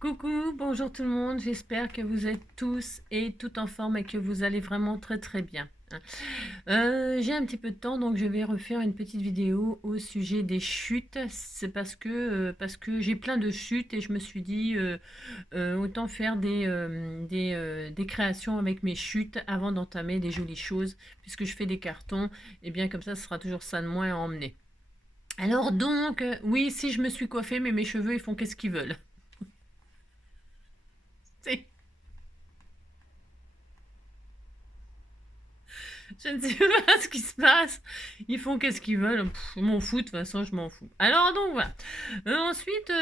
Coucou, bonjour tout le monde, j'espère que vous êtes tous et toutes en forme et que vous allez vraiment très très bien, hein. J'ai un petit peu de temps donc je vais refaire une petite vidéo au sujet des chutes. C'est parce que j'ai plein de chutes et je me suis dit autant faire des créations avec mes chutes avant d'entamer des jolies choses puisque je fais des cartons et bien comme ça ce sera toujours ça de moins à emmener. Alors donc, oui, si je me suis coiffée mais mes cheveux ils font qu'est-ce qu'ils veulent. Je ne sais pas ce qui se passe. Ils font qu'est-ce qu'ils veulent. Pff, je m'en fous, de toute façon, je m'en fous. Alors, donc, voilà. Ensuite,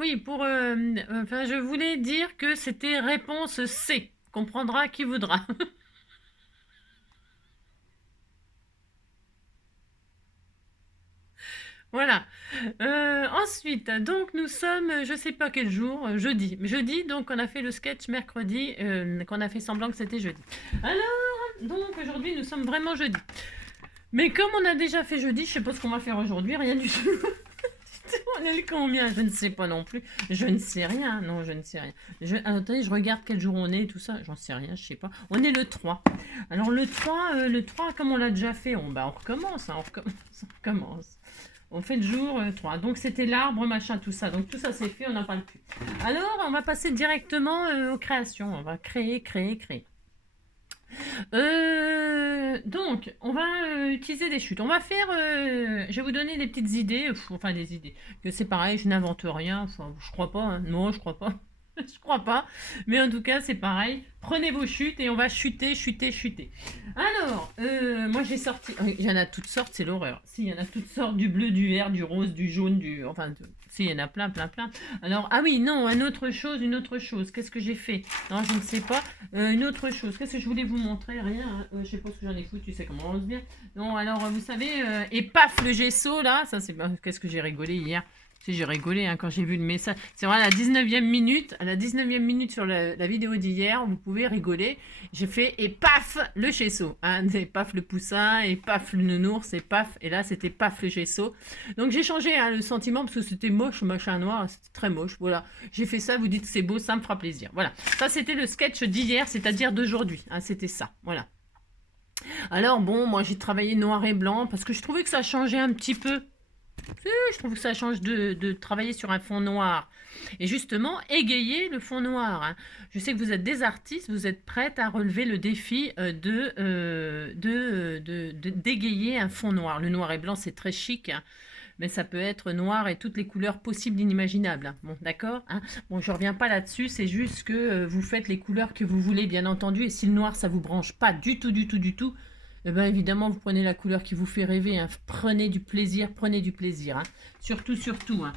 oui, enfin, je voulais dire que c'était réponse C. Comprendra qui voudra. Voilà. Ensuite, donc, nous sommes, je sais pas quel jour, jeudi. Jeudi, donc, on a fait le sketch mercredi, qu'on a fait semblant que c'était jeudi. Alors, donc, aujourd'hui, nous sommes vraiment jeudi. Mais comme on a déjà fait jeudi, je sais pas ce qu'on va faire aujourd'hui, rien du tout. On est le combien? Je ne sais pas non plus. Je ne sais rien. Non, je ne sais rien. Attendez, je regarde quel jour on est, tout ça. J'en sais rien, je sais pas. On est le 3. Alors le 3 comme on l'a déjà fait, on recommence, hein, on recommence, on recommence. On fait le jour 3. Donc c'était l'arbre, machin, tout ça. Donc tout ça c'est fait, on n'a pas le plus. Alors on va passer directement aux créations. On va créer, créer, créer. Donc, on va utiliser des chutes. On va faire. Je vais vous donner des petites idées. Enfin, des idées. Que c'est pareil, je n'invente rien. Enfin, je crois pas, hein. Non, je crois pas. Je crois pas. Mais en tout cas, c'est pareil. Prenez vos chutes et on va chuter, chuter, chuter. Alors, moi j'ai sorti. Il y en a toutes sortes, c'est l'horreur. Si, il y en a toutes sortes, du bleu, du vert, du rose, du jaune, du. Enfin, si, il y en a plein, plein, plein. Alors, ah oui, non, une autre chose, une autre chose. Qu'est-ce que j'ai fait? Non, je ne sais pas. Une autre chose, qu'est-ce que je voulais vous montrer? Rien, hein. Je sais pas ce que j'en ai foutu, tu sais comment on se bien. Non, alors vous savez, et paf le gesso là, ça c'est qu'est-ce que j'ai rigolé hier. Si j'ai rigolé hein, quand j'ai vu le message. C'est vrai à la 19e minute, sur la vidéo d'hier, vous pouvez rigoler. J'ai fait et paf le gesso, hein, et paf le poussin, et paf le nounours, et paf, et là c'était paf le gesso. Donc j'ai changé hein, le sentiment parce que c'était moche, machin noir, c'était très moche. Voilà, j'ai fait ça, vous dites c'est beau, ça me fera plaisir. Voilà, ça c'était le sketch d'hier, c'est-à-dire d'aujourd'hui. Hein, c'était ça, voilà. Alors bon, moi j'ai travaillé noir et blanc parce que je trouvais que ça changeait un petit peu. Je trouve que ça change de travailler sur un fond noir. Et justement, égayer le fond noir, hein. Je sais que vous êtes des artistes, vous êtes prêtes à relever le défi d'égayer un fond noir. Le noir et blanc, c'est très chic, hein, mais ça peut être noir et toutes les couleurs possibles inimaginables, hein. Bon, d'accord, hein. Bon, je reviens pas là-dessus, c'est juste que vous faites les couleurs que vous voulez, bien entendu, et si le noir, ça vous branche pas du tout, du tout, du tout, eh ben évidemment, vous prenez la couleur qui vous fait rêver, hein. Prenez du plaisir, hein. Surtout, surtout, hein.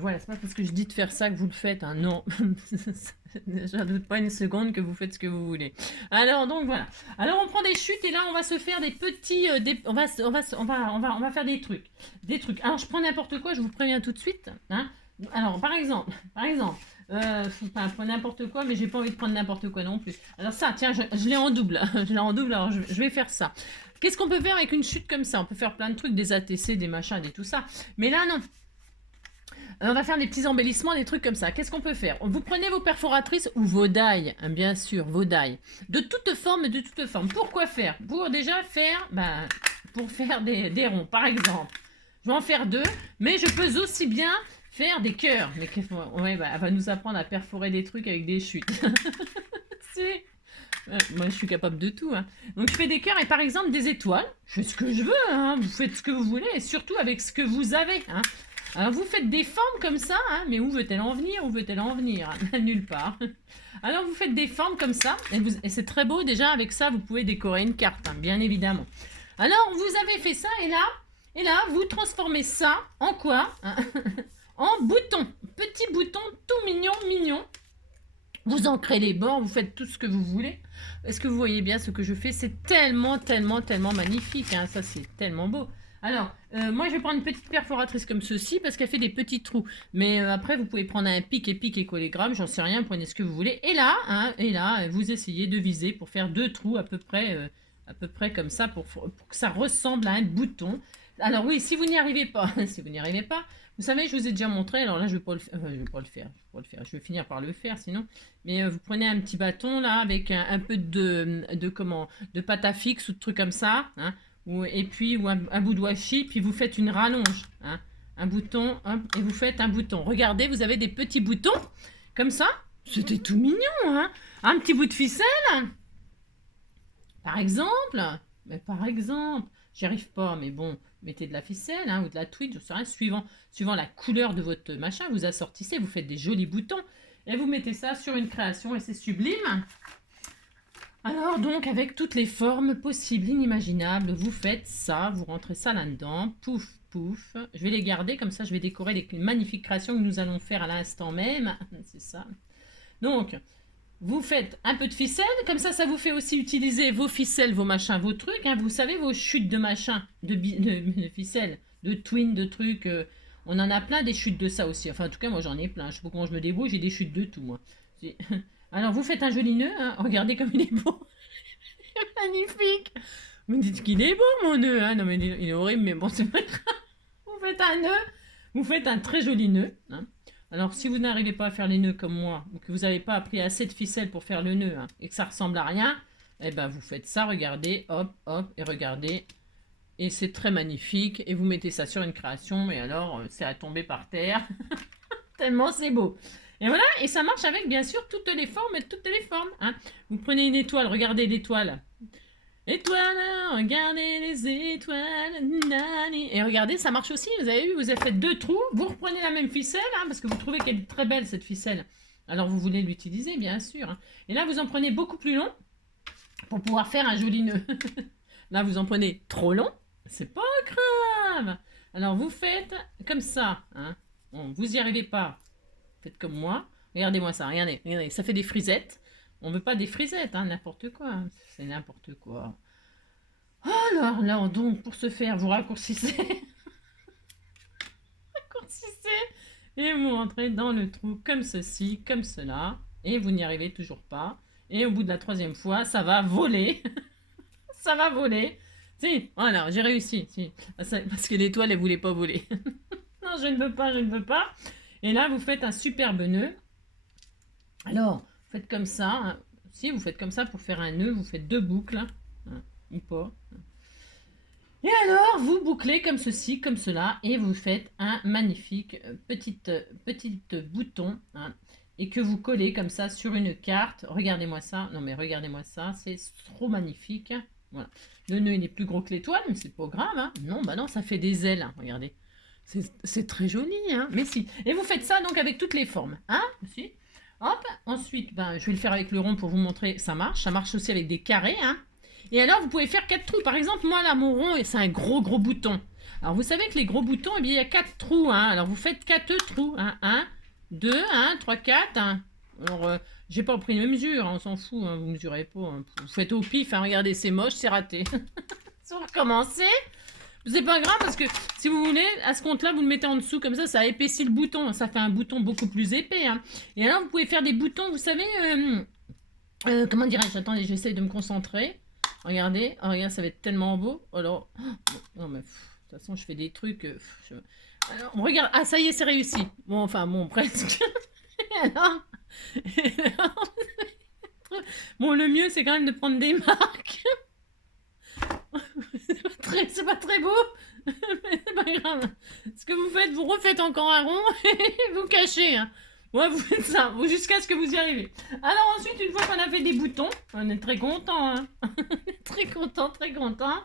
Voilà, c'est pas parce que je dis de faire ça que vous le faites, hein. Non, je doute pas une seconde que vous faites ce que vous voulez. Alors donc voilà. Alors on prend des chutes et là on va se faire des petits, on va faire des trucs. Alors je prends n'importe quoi, je vous préviens tout de suite, hein. Alors par exemple, enfin, pas n'importe quoi, mais j'ai pas envie de prendre n'importe quoi non plus. Alors ça, tiens, je l'ai en double. Je l'ai en double, alors je vais faire ça. Qu'est-ce qu'on peut faire avec une chute comme ça? On peut faire plein de trucs, des ATC, des machins, et tout ça. Mais là, non. On va faire des petits embellissements, des trucs comme ça. Qu'est-ce qu'on peut faire? Vous prenez vos perforatrices ou vos dailles, hein, bien sûr, vos dailles. De toute forme et de toute forme. Pourquoi faire? Pour déjà faire, pour faire des ronds, par exemple. Je vais en faire deux, mais je peux aussi bien faire des cœurs. Mais ouais, elle va nous apprendre à perforer des trucs avec des chutes. Si. Moi, je suis capable de tout, hein. Donc, je fais des cœurs et par exemple des étoiles. Je fais ce que je veux, hein. Vous faites ce que vous voulez et surtout avec ce que vous avez, hein. Alors, vous faites des formes comme ça, hein, mais où veut-elle en venir? Où veut-elle en venir? Nulle part. Alors, vous faites des formes comme ça et c'est très beau. Déjà, avec ça, vous pouvez décorer une carte, hein, bien évidemment. Alors, vous avez fait ça et là, vous transformez ça en quoi? En bouton. Petit bouton tout mignon, mignon. Vous ancrez les bords, vous faites tout ce que vous voulez. Est-ce que vous voyez bien ce que je fais? C'est tellement, tellement, tellement magnifique, hein. Ça, c'est tellement beau. Alors, moi, je vais prendre une petite perforatrice comme ceci parce qu'elle fait des petits trous. Mais après, vous pouvez prendre un pic et collégramme, j'en sais rien, prenez ce que vous voulez. Et là, hein, vous essayez de viser pour faire deux trous à peu près comme ça pour que ça ressemble à un bouton. Alors oui, si vous n'y arrivez pas, si vous n'y arrivez pas, vous savez, je vous ai déjà montré, alors là, je vais pas le faire, je vais pas le faire, je vais pas le faire, je vais finir par le faire sinon, mais vous prenez un petit bâton là, avec un peu de pâte à fixe ou de trucs comme ça, hein, et puis ou un bout de washi, puis vous faites une rallonge, hein, un bouton, hop, et vous faites un bouton. Regardez, vous avez des petits boutons, comme ça, c'était tout mignon, hein, un petit bout de ficelle, par exemple, mais par exemple, j'y arrive pas, mais bon, mettez de la ficelle, hein, ou de la tweed, je sais rien, suivant la couleur de votre machin, vous assortissez, vous faites des jolis boutons, et vous mettez ça sur une création, et c'est sublime. Alors donc, avec toutes les formes possibles, inimaginables, vous faites ça, vous rentrez ça là-dedans, pouf, pouf. Je vais les garder, comme ça je vais décorer les magnifiques créations que nous allons faire à l'instant même. C'est ça. Donc, vous faites un peu de ficelle, comme ça vous fait aussi utiliser vos ficelles, vos machins, vos trucs. Hein. Vous savez, vos chutes de machins, de ficelles, de twin, de trucs. On en a plein des chutes de ça aussi. Enfin, en tout cas, moi j'en ai plein. Je sais pas comment je me débrouille, j'ai des chutes de tout, moi. Alors, vous faites un joli nœud. Hein. Regardez comme il est beau. Magnifique. Vous me dites qu'il est beau, mon nœud. Hein. Non, mais il est horrible, mais bon, c'est pas grave. Vous faites un nœud. Vous faites un très joli nœud. Hein. Alors, si vous n'arrivez pas à faire les nœuds comme moi, ou que vous n'avez pas appris assez de ficelle pour faire le nœud, hein, et que ça ressemble à rien, eh ben, vous faites ça, regardez, hop, hop, et regardez. Et c'est très magnifique. Et vous mettez ça sur une création, et alors, c'est à tomber par terre. Tellement c'est beau. Et voilà, et ça marche avec, bien sûr, toutes les formes et toutes les formes. Hein. Vous prenez une étoile, regardez l'étoile. Étoile, regardez les étoiles. Nani. Et regardez, ça marche aussi. Vous avez vu, vous avez fait 2 trous. Vous reprenez la même ficelle, hein, parce que vous trouvez qu'elle est très belle, cette ficelle. Alors, vous voulez l'utiliser, bien sûr. Hein. Et là, vous en prenez beaucoup plus long pour pouvoir faire un joli nœud. Là, vous en prenez trop long. C'est pas grave. Alors, vous faites comme ça. Hein. Bon, vous n'y arrivez pas. Faites comme moi. Regardez-moi ça. Regardez, regardez. Ça fait des frisettes. On veut pas des frisettes, hein, n'importe quoi. C'est n'importe quoi. Alors, là, donc, pour ce faire, vous raccourcissez. Raccourcissez. Et vous rentrez dans le trou comme ceci, comme cela. Et vous n'y arrivez toujours pas. Et au bout de la 3e fois, ça va voler. Ça va voler. Si, voilà, j'ai réussi. Si. Parce que l'étoile, elle voulait pas voler. Non, je ne veux pas, je ne veux pas. Et là, vous faites un superbe nœud. Alors, vous faites comme ça. Hein. Si, vous faites comme ça pour faire un nœud. Vous faites 2 boucles. Hein, ou pas. Et alors, vous bouclez comme ceci, comme cela. Et vous faites un magnifique petit bouton. Hein, et que vous collez comme ça sur une carte. Regardez-moi ça. Non, mais regardez-moi ça. C'est trop magnifique. Voilà. Le nœud, il est plus gros que l'étoile, mais c'est pas grave. Hein. Non, bah non, ça fait des ailes. Hein. Regardez. C'est très joli, hein. Mais si. Et vous faites ça donc avec toutes les formes. Hein, si. Hop. Ensuite, ben, je vais le faire avec le rond pour vous montrer. Ça marche. Ça marche aussi avec des carrés, hein. Et alors, vous pouvez faire 4 trous. Par exemple, moi, là, mon rond, c'est un gros bouton. Alors, vous savez que les gros boutons, eh bien, il y a 4 trous, hein. Alors, vous faites 4 trous. Hein. 1, 2, 1, 3, 4. Hein. Alors, j'ai pas pris les mesures, hein, on s'en fout, hein, vous mesurez pas. Hein. Vous faites au pif, hein, regardez, c'est moche, c'est raté. Si vous recommencez, c'est pas grave parce que si vous voulez, à ce compte-là, vous le mettez en dessous, comme ça épaissit le bouton. Ça fait un bouton beaucoup plus épais. Hein. Et alors, vous pouvez faire des boutons, vous savez, comment dirais-je? Attendez, j'essaie de me concentrer. Regardez, oh, regarde, ça va être tellement beau. Alors, non mais, de toute façon, je fais des trucs. Alors, regarde, ah, ça y est, c'est réussi. Bon, enfin, bon, presque. alors, bon, le mieux, c'est quand même de prendre des marques. C'est pas très beau, mais c'est pas grave. Ce que vous faites, vous refaites encore un rond et vous cachez. Hein. Ouais, vous faites ça, jusqu'à ce que vous y arrivez. Alors ensuite, une fois qu'on a fait des boutons, on est très content. Hein. Très content, très content.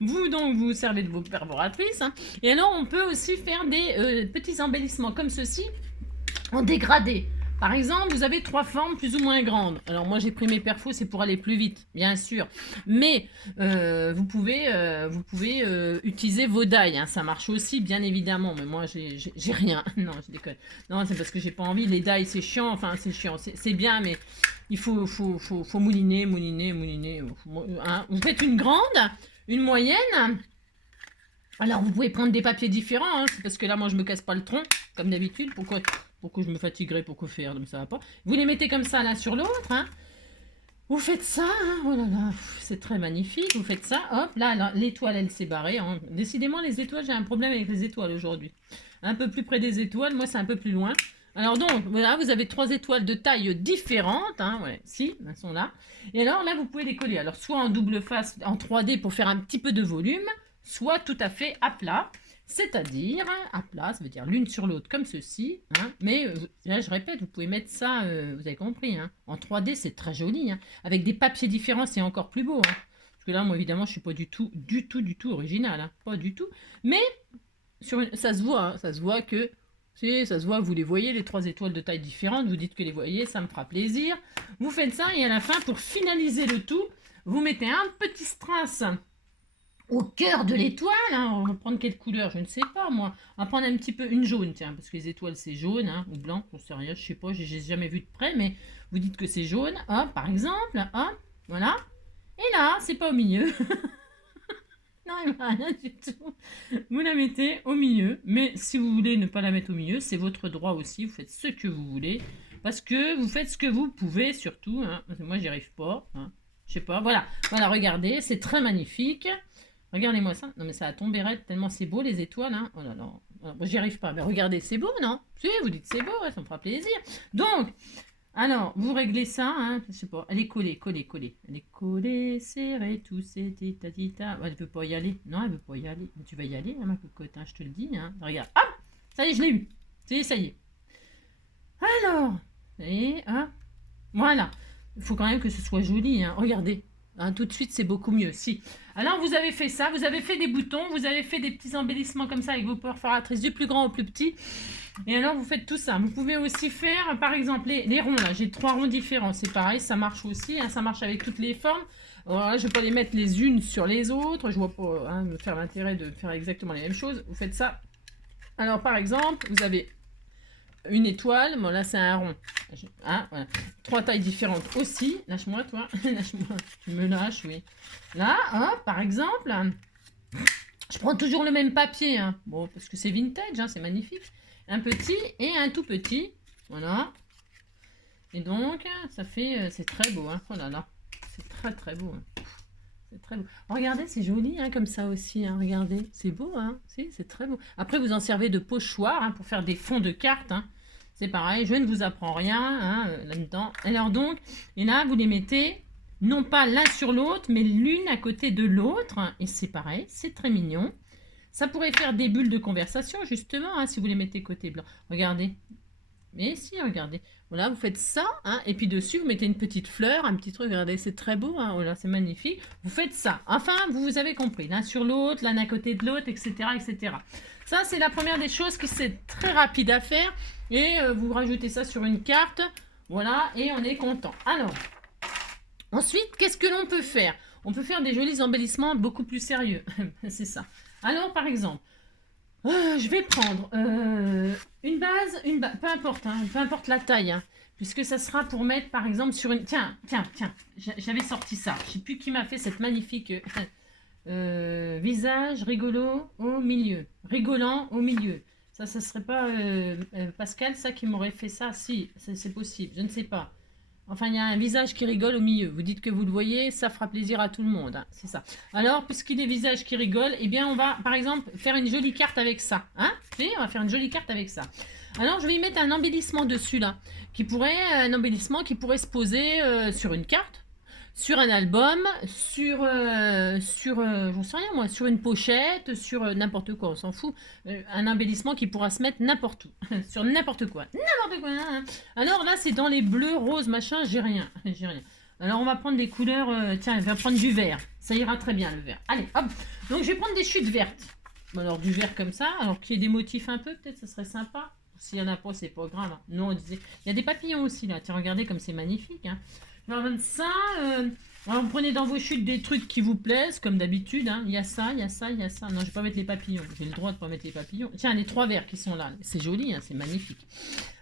Vous, donc, vous servez de vos perforatrices. Hein. Et alors, on peut aussi faire des petits embellissements comme ceci, en dégradé. Par exemple, vous avez 3 formes plus ou moins grandes. Alors moi j'ai pris mes perfos, c'est pour aller plus vite, bien sûr. Mais vous pouvez utiliser vos die, hein. Ça marche aussi, bien évidemment. Mais moi j'ai rien. Non, je déconne. Non, c'est parce que j'ai pas envie. Les die c'est chiant, enfin c'est chiant. C'est bien, mais il faut mouliner. Hein. Vous faites une grande, une moyenne. Alors vous pouvez prendre des papiers différents, hein. C'est parce que là moi je me casse pas le tronc, comme d'habitude. Pourquoi je me fatiguerais, pourquoi faire, donc ça va pas. Vous les mettez comme ça l'un sur l'autre, hein. Vous faites ça, hein, oh là là, c'est très magnifique. Vous faites ça, hop, là l'étoile, elle s'est barrée. Hein. Décidément, les étoiles, j'ai un problème avec les étoiles aujourd'hui. Un peu plus près des étoiles, moi, c'est un peu plus loin. Alors donc, voilà, vous avez 3 étoiles de taille différentes. Hein, ouais, si, elles sont là. Et alors là, vous pouvez les coller. Alors, soit en double face, en 3D pour faire un petit peu de volume, soit tout à fait à plat. C'est-à-dire, à plat, ça veut dire l'une sur l'autre, comme ceci. Hein, mais là, je répète, vous pouvez mettre ça, vous avez compris. Hein, en 3D, c'est très joli. Hein, avec des papiers différents, c'est encore plus beau. Hein, parce que là, moi, évidemment, je ne suis pas du tout original. Hein, pas du tout. Mais ça se voit. Hein, ça se voit que... Si, ça se voit, vous les voyez, les 3 étoiles de taille différente. Vous dites que les voyez, ça me fera plaisir. Vous faites ça et à la fin, pour finaliser le tout, vous mettez un petit strass au cœur de l'étoile. Hein. On va prendre quelle couleur, je ne sais pas moi. On va prendre un petit peu une jaune, tiens, parce que les étoiles c'est jaune, hein, ou blanc, j'en sais rien, je sais pas, j'ai jamais vu de près, mais vous dites que c'est jaune, hop, par exemple, hop, voilà. Et là, c'est pas au milieu. Non, il n'y a rien du tout. Vous la mettez au milieu, mais si vous voulez ne pas la mettre au milieu, c'est votre droit aussi, vous faites ce que vous voulez, parce que vous faites ce que vous pouvez surtout, hein, parce que moi j'y arrive pas, hein. Je sais pas, voilà, regardez, c'est très magnifique. Regardez-moi ça. Non, mais ça a tombé raide tellement c'est beau, les étoiles. Hein. Oh là là. Moi, j'y arrive pas. Mais regardez, c'est beau, non? Si, vous dites c'est beau, ouais, ça me fera plaisir. Donc, alors, vous réglez ça. Hein. Je sais pas. Elle est collée. Elle est collée, serrée, tout c'est tita. Elle veut pas y aller. Non, elle veut pas y aller. Mais tu vas y aller, hein, ma cocotte, hein, je te le dis. Hein. Regarde. Hop! Ça y est, je l'ai eu. Ça y est. Alors, et hein. Voilà. Il faut quand même que ce soit joli. Hein. Regardez. Hein, tout de suite, c'est beaucoup mieux. Si. Alors, vous avez fait ça, vous avez fait des boutons, vous avez fait des petits embellissements comme ça avec vos perforatrices du plus grand au plus petit. Et alors, vous faites tout ça. Vous pouvez aussi faire, par exemple, les ronds. Là, j'ai 3 ronds différents. C'est pareil, ça marche aussi. Hein, ça marche avec toutes les formes. Alors là, je ne vais pas les mettre les unes sur les autres. Je ne vois pas hein, me faire l'intérêt de faire exactement les mêmes choses. Vous faites ça. Alors, par exemple, vous avez une étoile. Bon, là, c'est un rond. Hein, voilà. 3 tailles différentes aussi. Lâche-moi, toi. Lâche-moi. Tu me lâches, oui. Là, hop, par exemple, je prends toujours le même papier. Hein. Bon, parce que c'est vintage, hein, c'est magnifique. Un petit et un tout petit. Voilà. Et donc, ça fait... c'est très beau. Hein. Oh là là. C'est très, très beau. Hein. C'est très beau. Regardez, c'est joli hein, comme ça aussi. Hein. Regardez, c'est beau. Hein. Si, c'est très beau. Après, vous en servez de pochoir hein, pour faire des fonds de cartes. Hein. C'est pareil, je ne vous apprends rien hein, là-dedans. Alors donc, et là, vous les mettez non pas l'un sur l'autre, mais l'une à côté de l'autre. Et c'est pareil, c'est très mignon. Ça pourrait faire des bulles de conversation, justement, hein, si vous les mettez côté blanc. Regardez. Mais si, regardez. Voilà, vous faites ça, hein, et puis dessus, vous mettez une petite fleur, un petit truc. Regardez, c'est très beau, hein, voilà, c'est magnifique. Vous faites ça. Enfin, vous avez compris. L'un sur l'autre, l'un à côté de l'autre, etc., etc. Ça, c'est la première des choses qui c'est très rapide à faire. Et vous rajoutez ça sur une carte. Voilà, et on est content. Alors, ensuite, qu'est-ce que l'on peut faire? On peut faire des jolis embellissements beaucoup plus sérieux. C'est ça. Alors, par exemple, je vais prendre une base, peu importe, hein, peu importe la taille, hein, puisque ça sera pour mettre, par exemple, sur une... Tiens, j'avais sorti ça. Je ne sais plus qui m'a fait cette magnifique visage rigolo au milieu. Rigolant au milieu. Ça serait pas Pascal, ça, qui m'aurait fait ça? Si, c'est possible, je ne sais pas. Enfin, il y a un visage qui rigole au milieu. Vous dites que vous le voyez, ça fera plaisir à tout le monde. Hein, c'est ça. Alors, puisqu'il est visage qui rigole, eh bien, on va, par exemple, faire une jolie carte avec ça. Hein? On va faire une jolie carte avec ça. Alors, je vais y mettre un embellissement dessus, là. Un embellissement qui pourrait se poser sur une carte, sur un album, j'en sais rien moi, sur une pochette, sur n'importe quoi, on s'en fout. Un embellissement qui pourra se mettre n'importe où, sur n'importe quoi. N'importe quoi. Hein. Alors là, c'est dans les bleus, roses, machin, j'ai rien. Alors on va prendre des couleurs, tiens, on va prendre du vert. Ça ira très bien le vert. Allez, hop. Donc je vais prendre des chutes vertes. Alors du vert comme ça, alors qu'il y ait des motifs un peu, peut-être ça serait sympa. S'il n'y en a pas, c'est pas grave. Hein. Non, il y a des papillons aussi là. Tiens, regardez comme c'est magnifique. Hein. Alors, ça, alors vous prenez dans vos chutes des trucs qui vous plaisent, comme d'habitude. Hein. Il y a ça, il y a ça, il y a ça. Non, je ne vais pas mettre les papillons. J'ai le droit de ne pas mettre les papillons. Tiens, les 3 verts qui sont là. C'est joli, hein, c'est magnifique.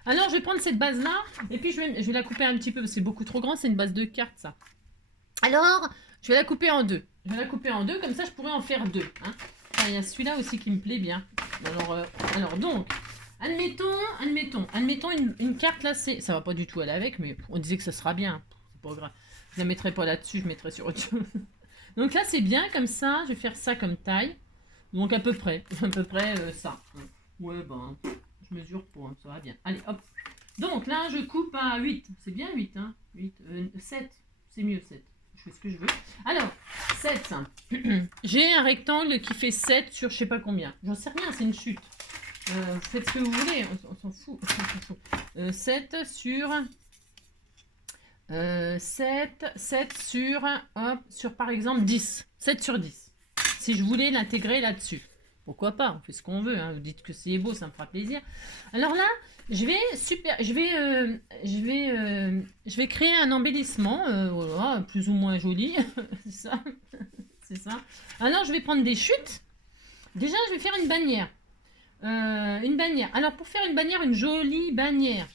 Alors, je vais prendre cette base-là. Et puis, je vais la couper un petit peu, parce que c'est beaucoup trop grand. C'est une base de cartes, ça. Alors, je vais la couper en deux. Comme ça, je pourrais en faire 2. Hein. Enfin, il y a celui-là aussi qui me plaît bien. Alors donc... Admettons une carte là, ça va pas du tout aller avec, mais on disait que ça sera bien. pas grave. Je la mettrai pas là-dessus, je mettrai sur autre chose. Donc là, c'est bien comme ça. Je vais faire ça comme taille. Donc à peu près ça. Ouais, ben, je mesure pour, ça va bien. Allez, hop. Donc là, je coupe à 8. C'est bien 8, hein. 8, 7. C'est mieux 7. Je fais ce que je veux. Alors, 7. J'ai un rectangle qui fait 7 sur je sais pas combien. J'en sais rien, c'est une chute. Vous faites ce que vous voulez, on s'en fout. 7 sur... 7 sur, hop, sur par exemple 10. 7 sur 10. Si je voulais l'intégrer là-dessus. Pourquoi pas, on fait ce qu'on veut. Hein. Vous dites que c'est beau, ça me fera plaisir. Alors là, je vais créer un embellissement, voilà, plus ou moins joli. C'est ça. C'est ça. Alors, je vais prendre des chutes. Déjà, je vais faire une bannière. Une bannière. Alors, pour faire une bannière, une jolie bannière,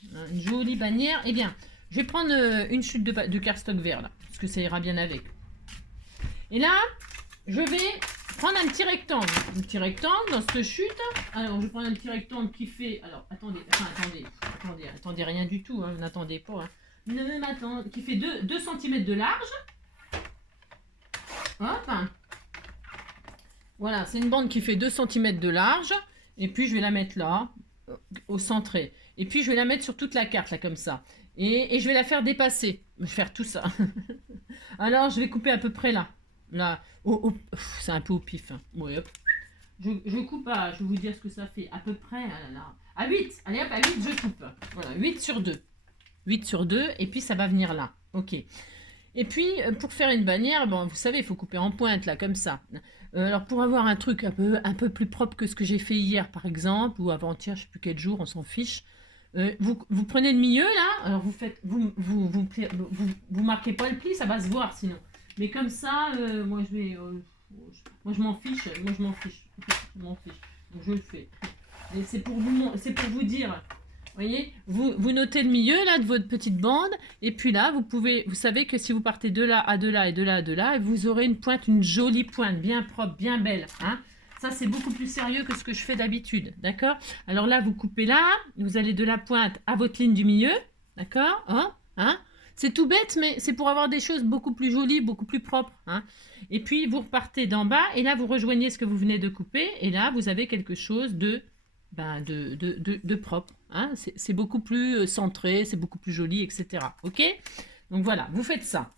eh bien, je vais prendre une chute de cardstock vert, là, parce que ça ira bien avec. Et là, je vais prendre un petit rectangle. Un petit rectangle dans cette chute. Alors, je vais prendre un petit rectangle qui fait... Alors, attendez, rien du tout, hein, n'attendez pas. Hein. Qui fait 2 cm de large. Hop. Voilà, c'est une bande qui fait 2 cm de large. Et puis, je vais la mettre là, au centré. Et puis, je vais la mettre sur toute la carte, là, comme ça. Et je vais la faire dépasser. Je vais faire tout ça. Alors, je vais couper à peu près là. Là, c'est un peu au pif. Hein. Ouais, hop. Je coupe à, je vais vous dire ce que ça fait. À peu près, à 8. Allez, hop, à 8, je coupe. Voilà, 8 sur 2. 8 sur 2, et puis ça va venir là. Ok. Et puis, pour faire une bannière, bon, vous savez, il faut couper en pointe, là, comme ça. Alors, pour avoir un truc un peu plus propre que ce que j'ai fait hier, par exemple, ou avant-hier, je ne sais plus quel jour, on s'en fiche. Vous prenez le milieu, là, alors vous marquez pas le pli, ça va se voir, sinon. Mais comme ça, moi, je m'en fiche, donc je le fais. Et c'est pour vous dire... Vous voyez, vous notez le milieu là de votre petite bande, et puis là, vous savez que si vous partez de là à de là et de là à de là, vous aurez une pointe, une jolie pointe, bien propre, bien belle. Hein. Ça, c'est beaucoup plus sérieux que ce que je fais d'habitude, d'accord? Alors là, vous coupez là, vous allez de la pointe à votre ligne du milieu, d'accord? Hein. C'est tout bête, mais c'est pour avoir des choses beaucoup plus jolies, beaucoup plus propres. Hein. Et puis, vous repartez d'en bas, et là, vous rejoignez ce que vous venez de couper, et là, vous avez quelque chose de propre. Hein. C'est beaucoup plus centré, c'est beaucoup plus joli, etc. Ok? Donc voilà, vous faites ça.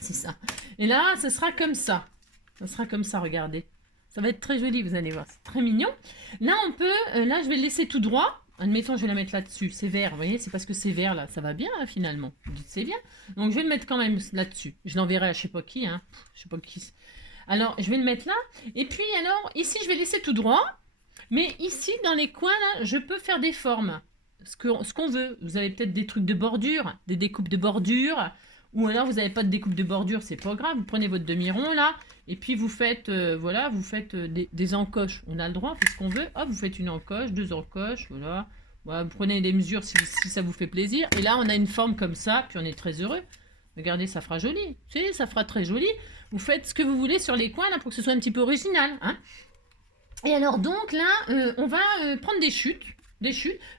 C'est ça. Et là, ce sera comme ça. Ça sera comme ça, regardez. Ça va être très joli, vous allez voir. C'est très mignon. Là, on peut... là, je vais le laisser tout droit. Admettons, je vais la mettre là-dessus. C'est vert, vous voyez? C'est parce que c'est vert, là. Ça va bien, hein, finalement. Vous dites, c'est bien. Donc, je vais le mettre quand même là-dessus. Je l'enverrai à je sais pas qui. Hein. Je sais pas qui. Alors, je vais le mettre là. Et puis, alors, ici, je vais laisser tout droit. Mais ici, dans les coins, là, je peux faire des formes. Ce qu'on veut. Vous avez peut-être des trucs de bordure, des découpes de bordure. Ou alors, vous n'avez pas de découpe de bordure, c'est pas grave. Vous prenez votre demi-rond, là. Et puis, vous faites, voilà, vous faites des encoches. On a le droit, on fait ce qu'on veut. Hop, vous faites une encoche, 2 encoches, voilà. Voilà, vous prenez des mesures si ça vous fait plaisir. Et là, on a une forme comme ça, puis on est très heureux. Regardez, ça fera joli. Ça fera très joli. Vous faites ce que vous voulez sur les coins, là, pour que ce soit un petit peu original, hein. Et alors donc là, on va prendre des chutes,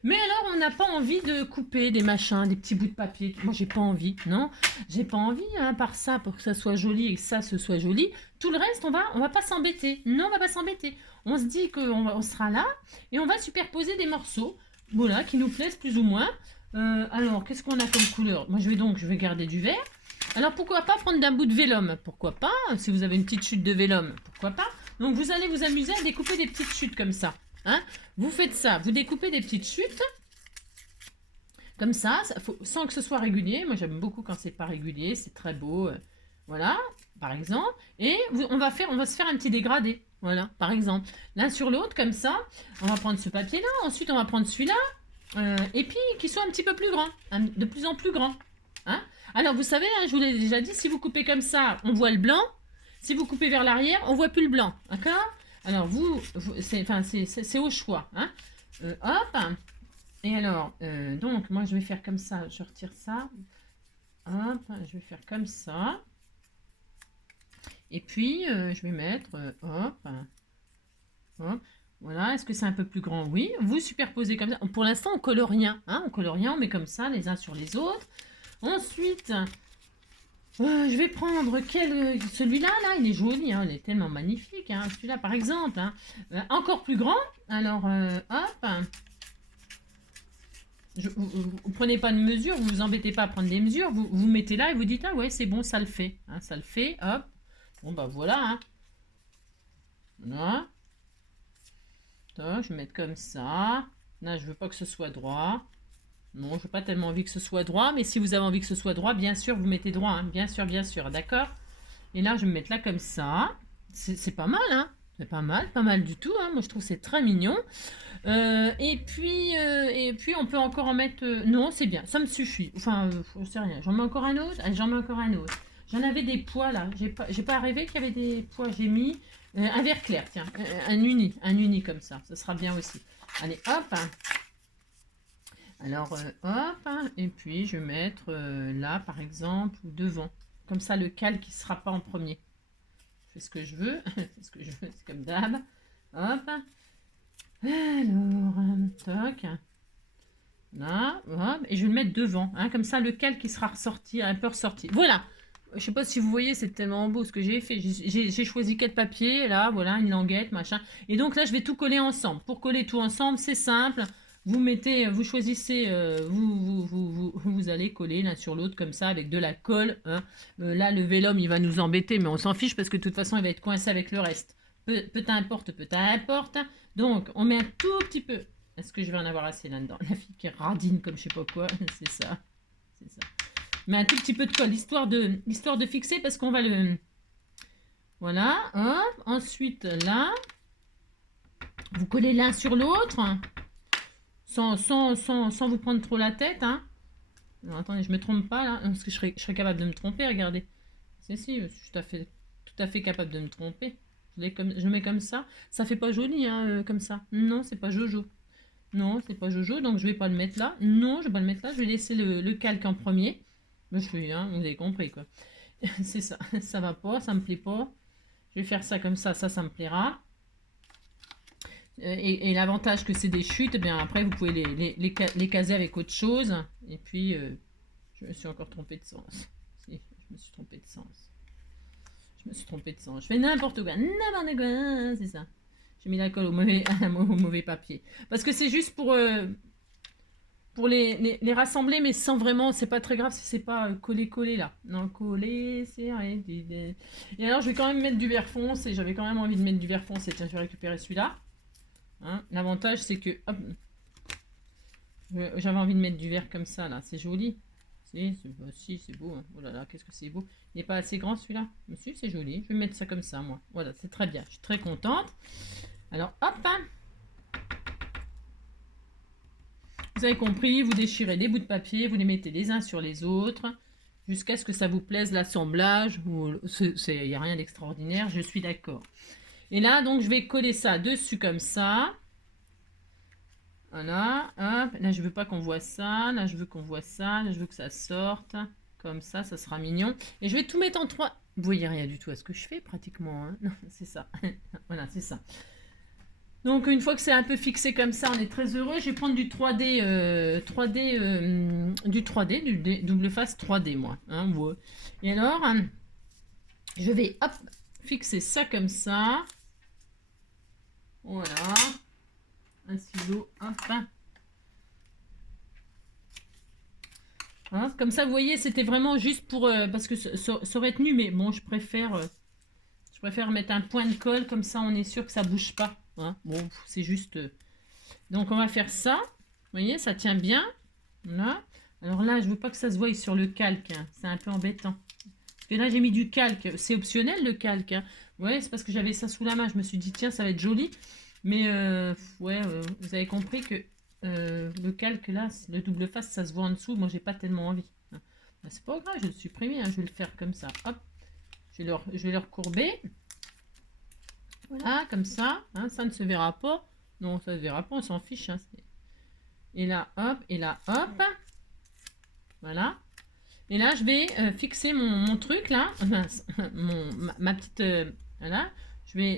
mais alors on n'a pas envie de couper des machins, des petits bouts de papier. Moi j'ai pas envie, non, j'ai pas envie, hein, par ça, pour que ça soit joli et que ça ce soit joli. Tout le reste, on va pas s'embêter. Non, on va pas s'embêter. On se dit qu'on sera là et on va superposer des morceaux, voilà, qui nous plaisent plus ou moins. Alors, qu'est-ce qu'on a comme couleur? Moi je vais garder du vert. Alors pourquoi pas prendre d'un bout de vélum? Pourquoi pas? Si vous avez une petite chute de vélum, pourquoi pas? Donc vous allez vous amuser à découper des petites chutes comme ça. Hein. Vous faites ça, vous découpez des petites chutes. Comme ça, sans que ce soit régulier. Moi j'aime beaucoup quand c'est pas régulier, c'est très beau. Voilà, par exemple. Et on va se faire un petit dégradé. Voilà, par exemple. L'un sur l'autre, comme ça. On va prendre ce papier-là, ensuite on va prendre celui-là. Et puis qu'il soit un petit peu plus grand, de plus en plus grand. Hein. Alors vous savez, hein, je vous l'ai déjà dit, si vous coupez comme ça, on voit le blanc. Si vous coupez vers l'arrière, on ne voit plus le blanc. D'accord? Alors, c'est au choix. Hein? Hop. Et alors, donc, moi, je vais faire comme ça. Je retire ça. Hop. Je vais faire comme ça. Et puis, je vais mettre... hop. Hop. Voilà. Est-ce que c'est un peu plus grand? Oui. Vous superposez comme ça. Pour l'instant, on ne colle rien. Hein? On ne colle rien. On met comme ça, les uns sur les autres. Ensuite, je vais prendre celui-là, là, il est joli, hein, il est tellement magnifique. Hein, celui-là, par exemple, hein, encore plus grand. Alors, hop. Vous prenez pas de mesure, vous vous embêtez pas à prendre des mesures, vous mettez là et vous dites, ah ouais, c'est bon, ça le fait. Hein, ça le fait, hop. Bon, bah voilà. Hein. Voilà. Je vais mettre comme ça. Là, je veux pas que ce soit droit. Non, je n'ai pas tellement envie que ce soit droit, mais si vous avez envie que ce soit droit, bien sûr, vous mettez droit, hein, bien sûr, d'accord. Et là, je vais me mettre là comme ça. C'est pas mal, hein. C'est pas mal du tout. Hein. Moi, je trouve c'est très mignon. Et puis, on peut encore en mettre... non, c'est bien, ça me suffit. Enfin, je sais rien. J'en mets encore un autre. Allez, j'en mets encore un autre. J'en avais des pois, là. J'ai pas arrivé qu'il y avait des pois. J'ai mis un vert clair, tiens. Un uni comme ça. Ça sera bien aussi. Allez, hop. Hein. Alors, hop, hein, et puis je vais mettre là, par exemple, ou devant. Comme ça, le calque, il ne sera pas en premier. Je fais ce que je veux, c'est comme d'hab. Hop. Alors, toc. Là, hop, et je vais le mettre devant. Hein, comme ça, le calque, il sera ressorti, un peu ressorti. Voilà. Je ne sais pas si vous voyez, c'est tellement beau ce que j'ai fait. J'ai choisi 4 papiers, là, voilà, une languette, machin. Et donc là, je vais tout coller ensemble. Pour coller tout ensemble, c'est simple. Vous choisissez, vous allez coller l'un sur l'autre comme ça avec de la colle. Hein. Là, le vélum, il va nous embêter, mais on s'en fiche parce que de toute façon, il va être coincé avec le reste. Peu importe. Donc, on met un tout petit peu. Est-ce que je vais en avoir assez là-dedans? La fille qui radine comme je sais pas quoi, c'est ça. Mais un tout petit peu de colle, histoire de fixer parce qu'on va le... Voilà, hop. Ensuite, là, vous collez l'un sur l'autre. Sans vous prendre trop la tête. Hein. Alors, attendez, je me trompe pas là. Parce que je serais capable de me tromper, regardez. Si, je suis tout à fait capable de me tromper. Je mets comme ça. Ça fait pas joli, hein, comme ça. Non, c'est pas Jojo. Non, c'est pas Jojo, donc je vais pas le mettre là. Non, je vais pas le mettre là. Je vais laisser le calque en premier. Je suis, hein, vous avez compris, quoi. C'est ça. Ça va pas, ça me plaît pas. Je vais faire ça comme ça me plaira. Et l'avantage que c'est des chutes, eh bien après vous pouvez les caser avec autre chose. Et puis, je me suis encore trompée de sens. Si, je me suis trompée de sens. Je fais n'importe quoi, c'est ça. J'ai mis la colle au mauvais papier. Parce que c'est juste pour les rassembler, mais sans vraiment, c'est pas très grave si c'est pas coller là. Non, coller, c'est rien. Et alors je vais quand même mettre du vert foncé. J'avais quand même envie de mettre du vert foncé. Tiens, je vais récupérer celui-là. Hein, l'avantage c'est que hop, j'avais envie de mettre du vert comme ça là, c'est joli. Si, c'est beau. Hein. Oh là là, qu'est-ce que c'est beau. Il n'est pas assez grand celui-là. Monsieur, c'est joli. Je vais mettre ça comme ça moi. Voilà, c'est très bien. Je suis très contente. Alors hop. Hein. Vous avez compris, vous déchirez les bouts de papier, vous les mettez les uns sur les autres jusqu'à ce que ça vous plaise l'assemblage. Il n'y a rien d'extraordinaire, je suis d'accord. Et là, donc, je vais coller ça dessus comme ça. Voilà, hop. Là, je veux pas qu'on voit ça. Là, je veux qu'on voit ça. Là, je veux que ça sorte. Comme ça sera mignon. Et je vais tout mettre en 3. Vous voyez rien du tout à ce que je fais, pratiquement. Hein. Non, c'est ça. Voilà, c'est ça. Donc, une fois que c'est un peu fixé comme ça, on est très heureux. Je vais prendre du 3D, du double face 3D, moi. Hein, ouais. Et alors, je vais, hop, fixer ça comme ça. Voilà. Un ciseau, hop. Hein, comme ça, vous voyez, c'était vraiment juste pour... parce que ça aurait tenu, mais bon, je préfère mettre un point de colle, comme ça, on est sûr que ça bouge pas. Hein. Bon, c'est juste... Donc, on va faire ça. Vous voyez, ça tient bien. Là. Alors là, je veux pas que ça se voie sur le calque. Hein. C'est un peu embêtant. Parce que là, j'ai mis du calque. C'est optionnel, le calque. Hein. Ouais, c'est parce que j'avais ça sous la main. Je me suis dit, tiens, ça va être joli. Mais, ouais, vous avez compris que le calque, là, le double face, ça se voit en dessous. Moi, j'ai pas tellement envie. Hein. C'est pas grave, je vais le supprimer. Hein. Je vais le faire comme ça. Hop. Je vais le recourber. Voilà, comme ça. Hein, ça ne se verra pas. Non, ça ne se verra pas, on s'en fiche. Hein. Et là, hop. Et là, hop. Voilà. Et là, je vais fixer mon truc, là. Ma petite... voilà.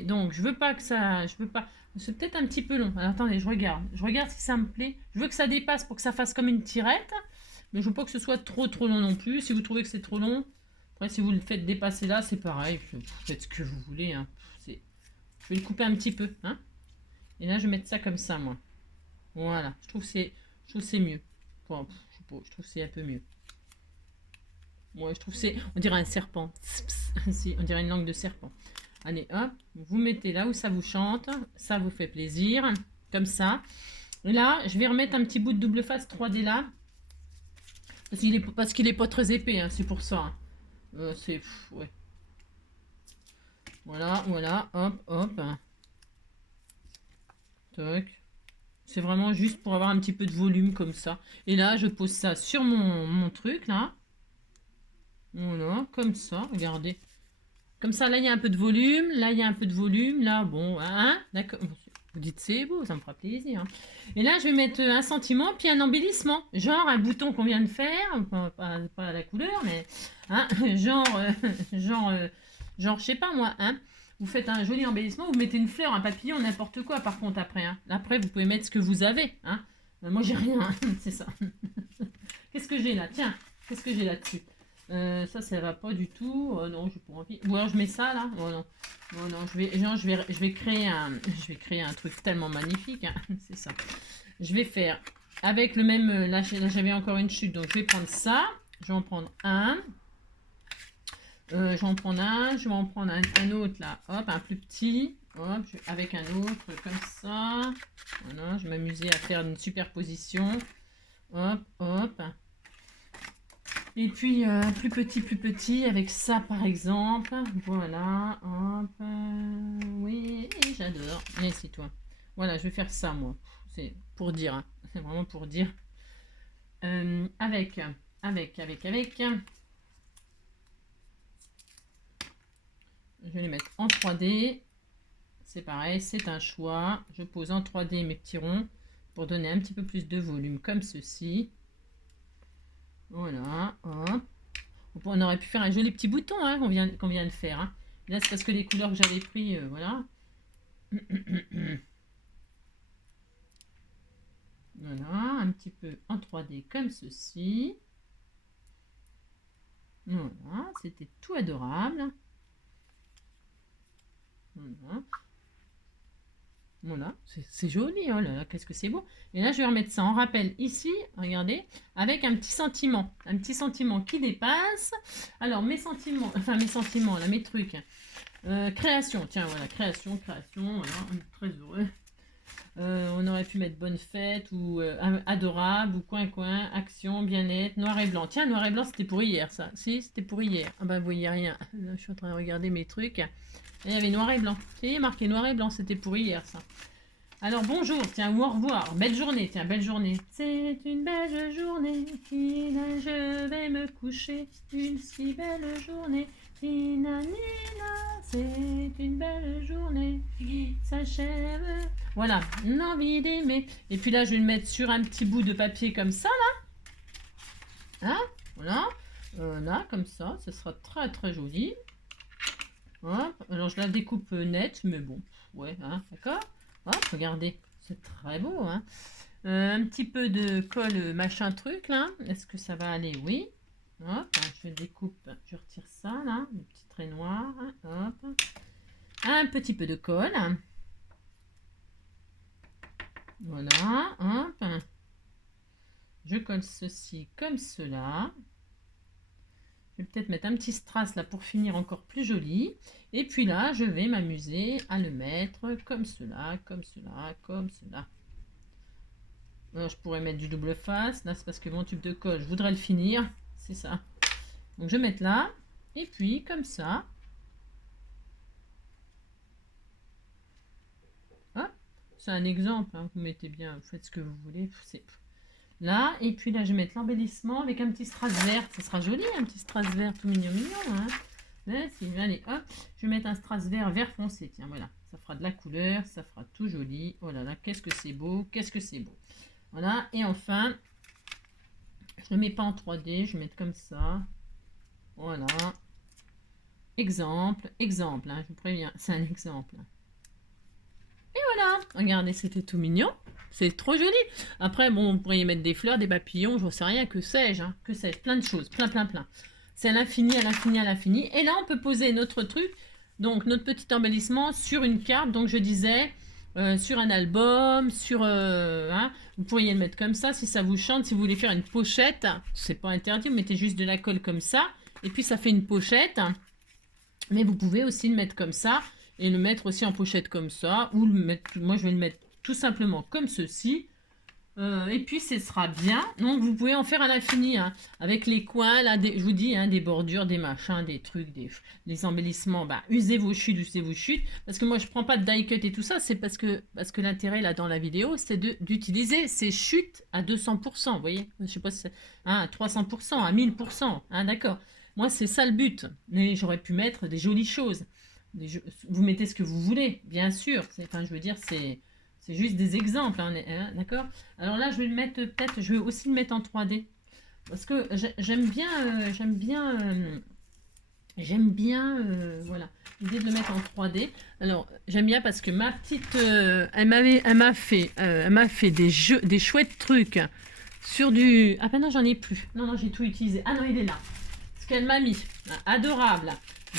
Donc, je veux pas que ça... Je veux pas... C'est peut-être un petit peu long. Alors, attendez, je regarde. Je regarde si ça me plaît. Je veux que ça dépasse pour que ça fasse comme une tirette. Mais je veux pas que ce soit trop long non plus. Si vous trouvez que c'est trop long, après si vous le faites dépasser là, c'est pareil. Vous faites ce que vous voulez. Hein. Je vais le couper un petit peu. Hein. Et là, je vais mettre ça comme ça, moi. Voilà. Je trouve que c'est mieux. Enfin, je sais pas, je trouve que c'est un peu mieux. Ouais, je trouve que c'est... On dirait un serpent. Si, on dirait une langue de serpent. Allez, hop. Vous mettez là où ça vous chante. Ça vous fait plaisir. Comme ça. Et là, je vais remettre un petit bout de double face 3D là. Parce qu'il est pas très épais, hein, c'est pour ça. Ouais. Voilà, hop. Toc. C'est vraiment juste pour avoir un petit peu de volume comme ça. Et là, je pose ça sur mon truc, là. Voilà, comme ça, regardez. Comme ça, là, il y a un peu de volume. Là, il y a un peu de volume. Là, bon, hein, d'accord. Vous dites c'est beau, ça me fera plaisir. Hein. Et là, je vais mettre un sentiment, puis un embellissement. Genre un bouton qu'on vient de faire. Pas la couleur, mais... Hein, genre, je sais pas moi. Hein. Vous faites un joli embellissement, vous mettez une fleur, un papillon, n'importe quoi, par contre, après. Hein. Après, vous pouvez mettre ce que vous avez. Hein. Moi, j'ai rien. Hein. C'est ça. Qu'est-ce que j'ai là? Tiens, qu'est-ce que j'ai là-dessus? Ça va pas du tout. Oh non, j'ai pas envie. Ou alors je mets ça là. Oh non. Oh non, je vais créer un truc tellement magnifique. Hein. C'est ça. Je vais faire avec le même. Là, j'avais encore une chute, donc je vais prendre ça. Je vais en prendre un. Je vais en prendre un autre là. Hop, un plus petit. Hop, avec un autre comme ça. Voilà, je vais m'amuser à faire une superposition. Hop. Et puis, plus petit, avec ça par exemple. Voilà, hop. Oui, j'adore. Allez, c'est toi. Voilà, je vais faire ça, moi. C'est pour dire. Hein. C'est vraiment pour dire. Avec. Je vais les mettre en 3D. C'est pareil, c'est un choix. Je pose en 3D mes petits ronds pour donner un petit peu plus de volume, comme ceci. Voilà, hop. On aurait pu faire un joli petit bouton hein, qu'on vient de faire. Hein. Là, c'est parce que les couleurs que j'avais pris, voilà. Voilà, un petit peu en 3D comme ceci. Voilà, c'était tout adorable. Voilà, c'est joli, oh là là, qu'est-ce que c'est beau. Et là, je vais remettre ça en rappel ici, regardez, avec un petit sentiment qui dépasse. Alors, mes sentiments, là, mes trucs. Création, tiens, voilà, création, voilà, très heureux. On aurait pu mettre bonne fête ou adorable ou coin, action, bien-être, noir et blanc. Tiens, noir et blanc, c'était pour hier, ça. Si, c'était pour hier. Ah ben, vous voyez rien. Là, je suis en train de regarder mes trucs. Et il y avait noir et blanc. Si, marqué noir et blanc, c'était pour hier, ça. Alors, bonjour, tiens, ou au revoir. Belle journée, tiens, belle journée. C'est une belle journée, Nina, je vais me coucher. Une si belle journée, Nina, c'est une belle journée qui s'achève. Voilà, l'envie d'aimer. Et puis là, je vais le mettre sur un petit bout de papier comme ça, là. Hein, voilà. Là, comme ça, ce sera très, très joli. Hop. Alors, je la découpe nette, mais bon, ouais, hein, d'accord. Hop, regardez, c'est très beau. Hein. Un petit peu de colle machin truc là. Est-ce que ça va aller? Oui. Hop, je découpe, je retire ça là, le petit trait noir. Hop. Un petit peu de colle. Voilà. Hop. Je colle ceci comme cela. Je vais peut-être mettre un petit strass là pour finir encore plus joli. Et puis là, je vais m'amuser à le mettre comme cela, comme cela, comme cela. Alors, je pourrais mettre du double face. Là, c'est parce que mon tube de colle, je voudrais le finir. C'est ça. Donc, je vais mettre là. Et puis, comme ça. Hop. C'est un exemple. Hein. Vous mettez bien, vous faites ce que vous voulez. C'est... Là, et puis là, je vais mettre l'embellissement avec un petit strass vert. Ça sera joli, un petit strass vert tout mignon. Hein. Allez, hop, je vais mettre un strass vert foncé. Tiens, voilà, ça fera de la couleur, ça fera tout joli. Oh là là, qu'est-ce que c'est beau, qu'est-ce que c'est beau. Voilà, et enfin, je ne mets pas en 3D, je vais mettre comme ça. Voilà. Exemple, hein, je vous préviens, c'est un exemple. Et voilà, regardez, c'était tout mignon. C'est trop joli. Après, bon, on pourrait y mettre des fleurs, des papillons, j'en sais rien, que sais-je, hein, que sais-je, plein de choses, plein, plein, plein. C'est à l'infini, à l'infini, à l'infini. Et là, on peut poser notre truc, donc notre petit embellissement sur une carte, donc je disais, sur un album, hein, vous pourriez le mettre comme ça si ça vous chante. Si vous voulez faire une pochette, c'est pas interdit, vous mettez juste de la colle comme ça, et puis ça fait une pochette. Mais vous pouvez aussi le mettre comme ça, et le mettre aussi en pochette comme ça, ou le mettre, moi je vais le mettre tout simplement comme ceci. Et puis ce sera bien. Donc vous pouvez en faire à l'infini, hein, avec les coins là, je vous dis, hein, des bordures, des machins, des trucs, des embellissements. Bah, usez vos chutes, parce que moi je prends pas de die cut et tout ça, c'est parce que l'intérêt là dans la vidéo, c'est d'utiliser ces chutes à 200%, vous voyez, je sais pas si c'est, hein, à 300%, à 1000%, hein, d'accord. Moi c'est ça le but, mais j'aurais pu mettre des jolies choses. Vous mettez ce que vous voulez, bien sûr. Enfin, je veux dire, c'est juste des exemples, hein, d'accord. Alors là, je vais le mettre peut-être, je vais aussi le mettre en 3D. Parce que j'aime bien, voilà, l'idée de le mettre en 3D. Alors, j'aime bien parce que ma petite, elle m'a fait des chouettes trucs sur du... Ah ben non, j'en ai plus. Non, j'ai tout utilisé. Ah non, il est là. Ce qu'elle m'a mis, adorable,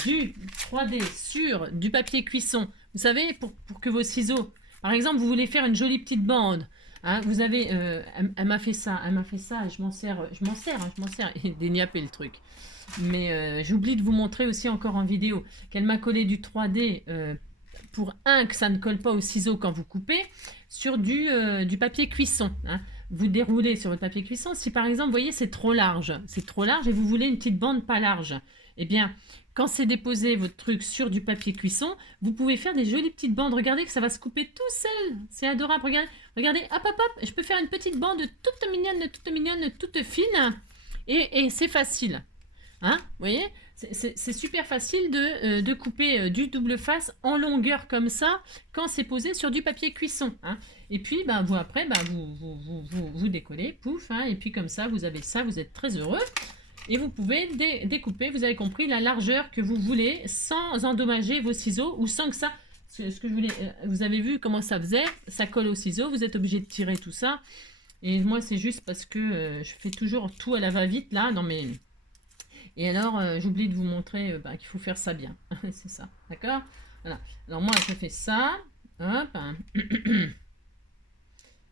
du 3D sur du papier cuisson. Vous savez, pour que vos ciseaux... Par exemple, vous voulez faire une jolie petite bande. Hein, vous avez, elle m'a fait ça, je m'en sers, des niapés le truc. Mais j'oublie de vous montrer aussi encore en vidéo qu'elle m'a collé du 3D pour que ça ne colle pas au ciseau quand vous coupez, sur du papier cuisson. Hein. Vous déroulez sur votre papier cuisson. Si par exemple, vous voyez, c'est trop large et vous voulez une petite bande pas large, eh bien, quand c'est déposé votre truc sur du papier cuisson, vous pouvez faire des jolies petites bandes. Regardez que ça va se couper tout seul. C'est adorable. Regardez, hop, hop, hop. Je peux faire une petite bande toute mignonne, toute fine. Et c'est facile. Hein, vous voyez, c'est super facile de couper du double face en longueur comme ça quand c'est posé sur du papier cuisson. Hein. Et puis, vous après, vous décollez, pouf, hein, et puis comme ça, vous avez ça, vous êtes très heureux. Et vous pouvez découper, vous avez compris, la largeur que vous voulez sans endommager vos ciseaux ou sans que ça... Ce que je voulais, vous avez vu comment ça faisait, ça colle au ciseau, vous êtes obligé de tirer tout ça. Et moi, c'est juste parce que je fais toujours tout à la va-vite là, dans mes... Et alors, j'oublie de vous montrer qu'il faut faire ça bien. C'est ça, d'accord? Voilà. Alors moi, je fais ça. Hop.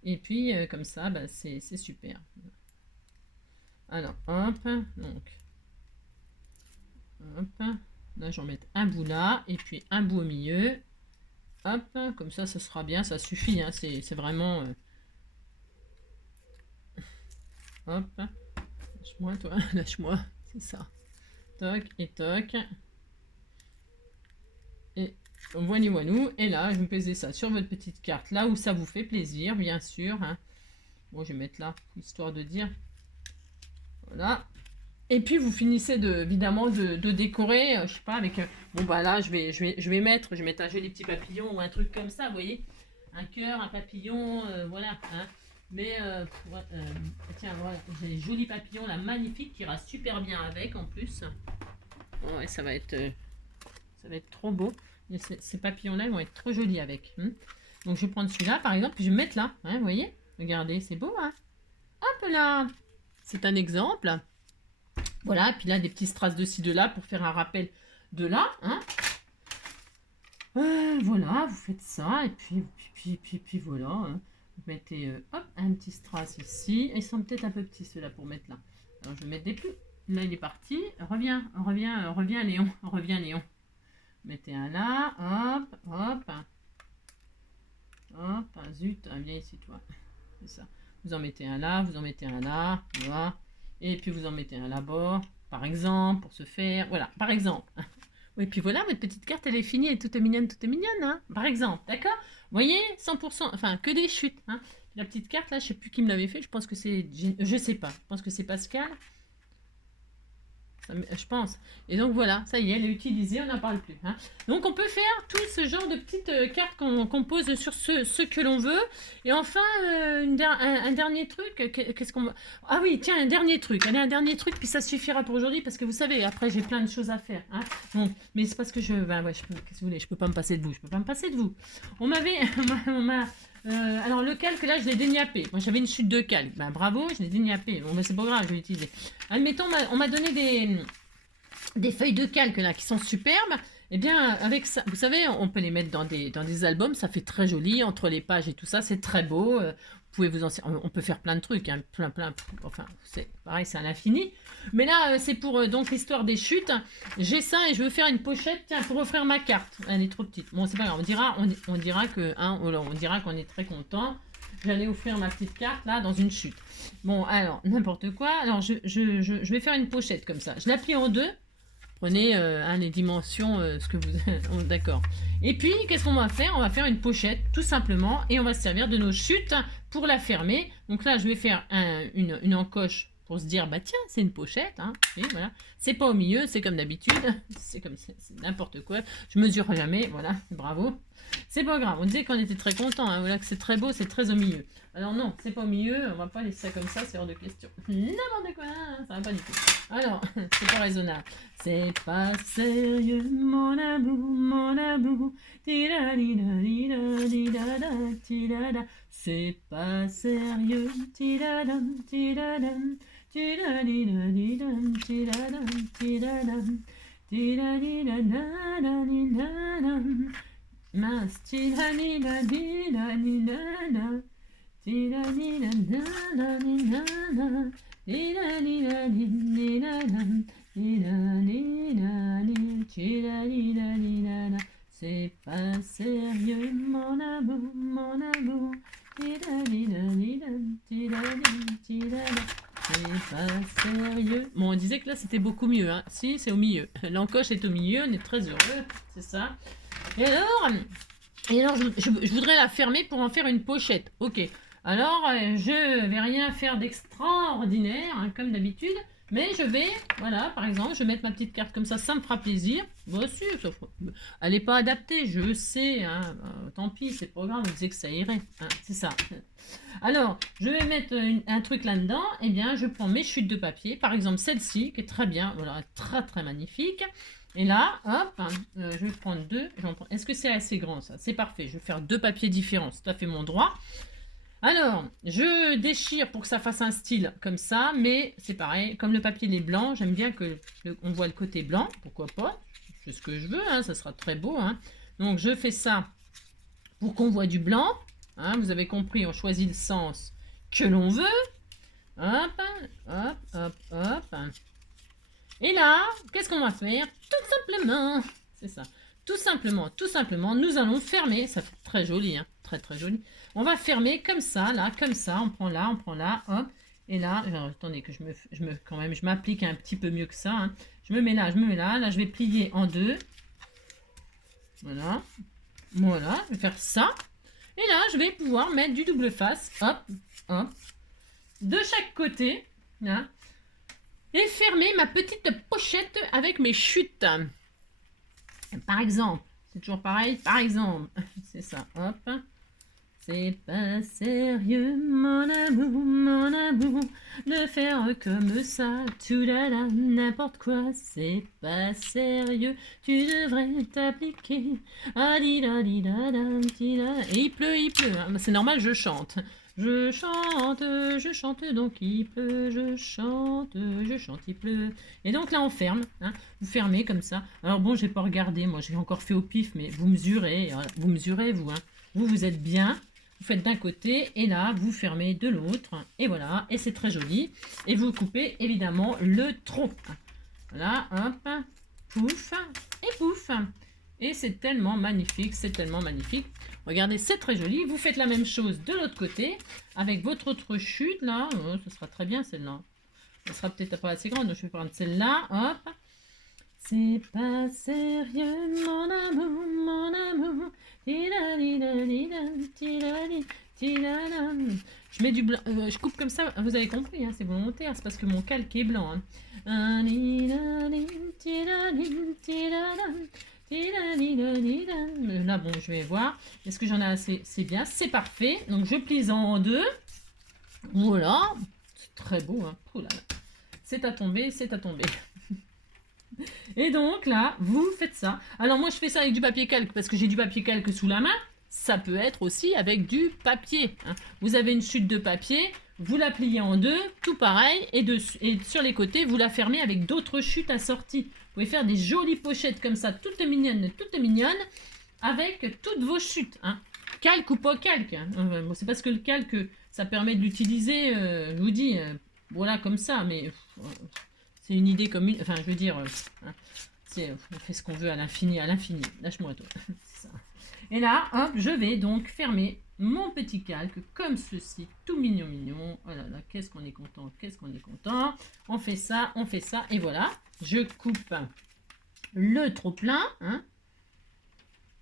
Et puis, comme ça, c'est super. Alors, hop. Donc, hop. Là, j'en mets un bout là. Et puis, un bout au milieu. Hop. Comme ça sera bien. Ça suffit. Hein, c'est vraiment... Hop. Lâche-moi, toi. Lâche-moi. C'est ça. Toc et toc. Et voilà, voilou. Et là, je vous pesez ça sur votre petite carte, là où ça vous fait plaisir, bien sûr. Hein. Bon, je vais mettre là, histoire de dire. Voilà. Et puis, vous finissez évidemment de décorer, je sais pas, avec... bon, là, je vais mettre un joli petit papillon ou un truc comme ça, vous voyez. Un cœur, un papillon, voilà. Hein. Mais, tiens, voilà, j'ai des jolis papillons là, magnifiques, qui ira super bien avec, en plus. Oh, ouais, ça va être trop beau. Et ces papillons-là, ils vont être trop jolis avec. Donc, je vais prendre celui-là, par exemple, puis je vais me mettre là. Hein, vous voyez? Regardez, c'est beau, hein? Hop là! C'est un exemple. Voilà, puis là, des petits strass de ci, de là, pour faire un rappel de là. Hein? Voilà, vous faites ça, et puis voilà. Hein. Vous mettez, hop, un petit strass ici. Ils sont peut-être un peu petits, ceux-là, pour mettre là. Alors, je vais mettre des plus. Là, il est parti. Reviens, Léon. Reviens, Léon. Mettez un là. Hop, hop. Hop, zut. Viens ici, toi. C'est ça. Vous en mettez un là, vous en mettez un là. Voilà. Et puis, vous en mettez un là-bas. Par exemple, pour se faire... Voilà, par exemple. Oui, puis voilà, votre petite carte, elle est finie. Elle est toute mignonne, hein. Par exemple, d'accord? Vous voyez, 100%, enfin, que des chutes. Hein. La petite carte, là, je sais plus qui me l'avait fait. Je pense que c'est... Je sais pas. Je pense que c'est Pascal. Je pense. Et donc voilà, ça y est, elle est utilisée, on n'en parle plus. Hein. Donc on peut faire tout ce genre de petites cartes qu'on pose sur ce que l'on veut. Et enfin, un dernier truc, qu'est-ce qu'on va... Ah oui, tiens, un dernier truc. Allez, un dernier truc, puis ça suffira pour aujourd'hui, parce que vous savez, après j'ai plein de choses à faire. Hein. Bon, mais c'est parce que qu'est-ce que vous voulez, je peux pas me passer de vous, On Alors le calque là je l'ai déniapé. Moi j'avais une chute de calque. Ben bravo, je l'ai déniapé. Bon ben c'est pas grave, je vais l'utiliser. Admettons, on m'a donné des feuilles de calque là qui sont superbes. Eh bien avec ça, vous savez, on peut les mettre dans des albums, ça fait très joli entre les pages et tout ça, c'est très beau. Vous pouvez vous en, on peut faire plein de trucs, hein, plein. Enfin c'est pareil, c'est à l'infini. Mais là c'est pour donc l'histoire des chutes. J'ai ça et je veux faire une pochette, tiens, pour offrir ma carte. Elle est trop petite. Bon c'est pas grave, on dira que hein, on dira qu'on est très content. J'allais offrir ma petite carte là dans une chute. Bon alors n'importe quoi. Alors je vais faire une pochette comme ça. Je la plie en deux. Prenez les dimensions, ce que vous... D'accord. Et puis, qu'est-ce qu'on va faire? On va faire une pochette, tout simplement, et on va se servir de nos chutes pour la fermer. Donc là, je vais faire une encoche pour se dire, bah tiens, c'est une pochette. Hein. Et voilà. C'est pas au milieu, c'est comme d'habitude. C'est comme c'est n'importe quoi. Je mesure jamais, voilà, bravo. C'est pas grave, on disait qu'on était très content, hein. Voilà, que c'est très beau, c'est très au milieu. Alors non, c'est pas au milieu, on va pas laisser ça comme ça, c'est hors de question. N'importe quoi, ça va pas du tout. Alors, c'est pas raisonnable. C'est pas sérieux, mon amour, mon amour. C'est pas sérieux. Mince, c'est pas sérieux, mon amour, mon amour. C'est pas sérieux. Bon, on disait que là c'était beaucoup mieux, hein. Si, c'est au milieu. L'encoche est au milieu, on est très heureux, c'est ça. Et alors je voudrais la fermer pour en faire une pochette. Ok. Alors, je vais rien faire d'extraordinaire, hein, comme d'habitude. Mais je vais, voilà, par exemple, je vais mettre ma petite carte comme ça me fera plaisir. Bon, si, elle n'est pas adaptée, je sais. Hein, tant pis, c'est pas grave, on disait que ça irait. Hein, c'est ça. Alors, je vais mettre un truc là-dedans. Eh bien, je prends mes chutes de papier. Par exemple, celle-ci, qui est très bien. Voilà, très, très magnifique. Et là, hop, je vais prendre deux. Est-ce que c'est assez grand, ça? C'est parfait. Je vais faire deux papiers différents. C'est tout à fait mon droit. Alors, je déchire pour que ça fasse un style comme ça, mais c'est pareil, comme le papier est blanc, j'aime bien que on voit le côté blanc, pourquoi pas, c'est ce que je veux, hein, ça sera très beau. Hein. Donc je fais ça pour qu'on voit du blanc, hein, vous avez compris, on choisit le sens que l'on veut. Hop, hop, hop, hop. Et là, qu'est-ce qu'on va faire? Tout simplement, c'est ça. Tout simplement, nous allons fermer. Ça fait très joli, hein, très très joli. On va fermer comme ça, là, comme ça. On prend là, hop. Et là, alors, attendez que quand même, je m'applique un petit peu mieux que ça. Hein. Je me mets là, Là, je vais plier en deux. Voilà. Voilà, je vais faire ça. Et là, je vais pouvoir mettre du double face. Hop, hop. De chaque côté. Hein, et fermer ma petite pochette avec mes chutes. Par exemple, c'est toujours pareil, par exemple, c'est ça, hop. C'est pas sérieux, mon amour, de faire comme ça, tout là là, n'importe quoi, c'est pas sérieux, tu devrais t'appliquer. Ah, et il pleut, hein. C'est normal, je chante. Je chante, donc il pleut, je chante, il pleut. Et donc là, on ferme, hein, vous fermez comme ça. Alors bon, j'ai pas regardé, moi j'ai encore fait au pif, mais vous mesurez, vous, hein. Vous êtes bien, vous faites d'un côté, et là, vous fermez de l'autre, et voilà, et c'est très joli. Et vous coupez évidemment le tronc. Voilà, hop, pouf, et pouf. Et c'est tellement magnifique, Regardez, c'est très joli. Vous faites la même chose de l'autre côté, avec votre autre chute, là. Oh, ce sera très bien, celle-là. Elle sera peut-être pas assez grande, donc je vais prendre celle-là, hop. C'est pas sérieux, mon amour, mon amour. Je mets du blanc, je coupe comme ça, vous avez compris, hein, c'est volontaire, c'est parce que mon calque est blanc. Hein. Là, bon, je vais voir. Est-ce que j'en ai assez? C'est bien, c'est parfait. Donc, je plie en deux. Voilà. C'est très beau. Hein. Oh là là. C'est à tomber, c'est à tomber. Et donc, là, vous faites ça. Alors, moi, je fais ça avec du papier calque parce que j'ai du papier calque sous la main. ça peut être aussi avec du papier. Hein. Vous avez une chute de papier, vous la pliez en deux, tout pareil, et sur les côtés, vous la fermez avec d'autres chutes assorties. Vous pouvez faire des jolies pochettes comme ça, toutes mignonnes, avec toutes vos chutes. Hein. Calque ou pas calque. Hein. Bon, c'est parce que le calque, ça permet de l'utiliser, je vous dis, voilà, comme ça, mais c'est une idée comme une... Enfin, je veux dire, hein, on fait ce qu'on veut à l'infini, Lâche-moi toi. C'est ça. Et là, hop, je vais donc fermer mon petit calque comme ceci, tout mignon, mignon. Oh là là, qu'est-ce qu'on est content, qu'est-ce qu'on est content. On fait ça, et voilà. Je coupe le trop-plein. Hein.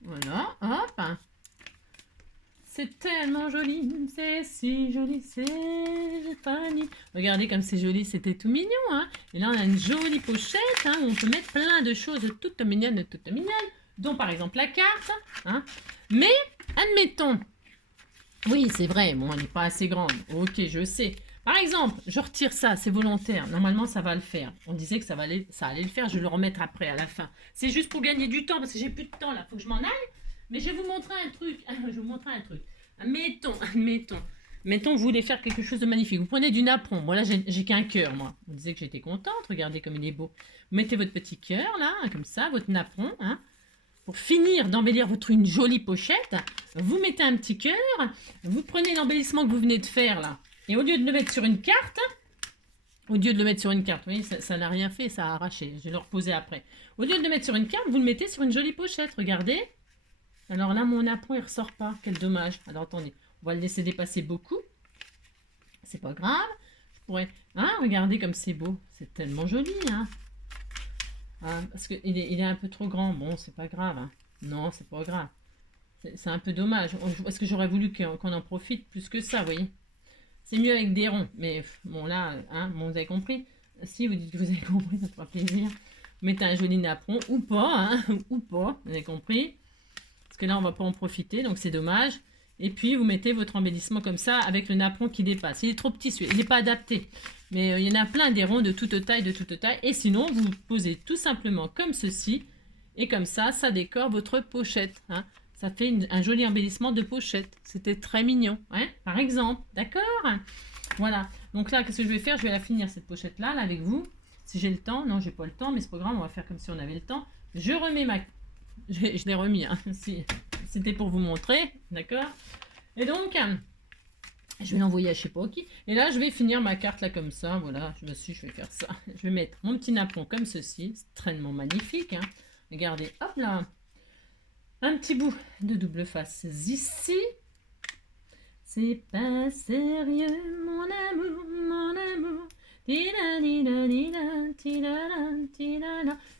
Voilà, hop. C'est tellement joli, c'est si joli, c'est Fanny. Regardez comme c'est joli, c'était tout mignon. Hein. Et là, on a une jolie pochette hein, où on peut mettre plein de choses toutes mignonnes, dont par exemple la carte. Hein. Mais, admettons, oui, c'est vrai, bon, elle n'est pas assez grande. Ok, je sais. Par exemple, je retire ça, c'est volontaire. Normalement, ça va le faire. On disait que ça allait le faire, je vais le remettre après, à la fin. C'est juste pour gagner du temps, parce que j'ai plus de temps là, faut que je m'en aille. Mais je vais vous montrer un truc. Mettons, vous voulez faire quelque chose de magnifique. Vous prenez du napperon. Moi, là, j'ai qu'un cœur, moi. On disait que j'étais contente. Regardez comme il est beau. Vous mettez votre petit cœur, là, comme ça, votre napperon. Hein. Pour finir d'embellir une jolie pochette, vous mettez un petit cœur. Vous prenez l'embellissement que vous venez de faire, là. Et au lieu de le mettre sur une carte, vous voyez, ça n'a rien fait, ça a arraché. Je vais le reposer après. Au lieu de le mettre sur une carte, vous le mettez sur une jolie pochette. Regardez. Alors là, mon napperon, il ressort pas. Quel dommage. Alors attendez, on va le laisser dépasser beaucoup. C'est pas grave. Je pourrais... Hein, regardez comme c'est beau. C'est tellement joli, hein. Parce qu'il est un peu trop grand. Bon, c'est pas grave. Hein. Non, c'est pas grave. C'est un peu dommage. Parce que j'aurais voulu qu'on en profite plus que ça, vous voyez. C'est mieux avec des ronds. Mais bon, là, hein, bon, vous avez compris. Si vous dites que vous avez compris, ça fera plaisir. Vous mettez un joli napperon. Ou pas, hein. Ou pas. Vous avez compris. Parce que là, on va pas en profiter, donc c'est dommage. Et puis, vous mettez votre embellissement comme ça, avec le napperon qui dépasse. Il est trop petit, celui-là. Il n'est pas adapté. Mais il y en a plein des ronds de toute taille, Et sinon, vous posez tout simplement comme ceci. Et comme ça, ça décore votre pochette. Hein. Ça fait un joli embellissement de pochette. C'était très mignon, hein, par exemple. D'accord? Voilà. Donc là, qu'est-ce que je vais faire? Je vais la finir, cette pochette-là, là, avec vous. Si j'ai le temps. Non, j'ai pas le temps, mais c'est pas grave. On va faire comme si on avait le temps. Je remets ma... Je l'ai remis, hein. C'était pour vous montrer, d'accord? Et donc, je vais l'envoyer à je sais pas qui. Et là, je vais finir ma carte là comme ça, voilà, je vais faire ça. Je vais mettre mon petit napperon comme ceci, c'est extrêmement magnifique. Hein. Regardez, hop là, un petit bout de double face ici. C'est pas sérieux, mon amour, mon amour.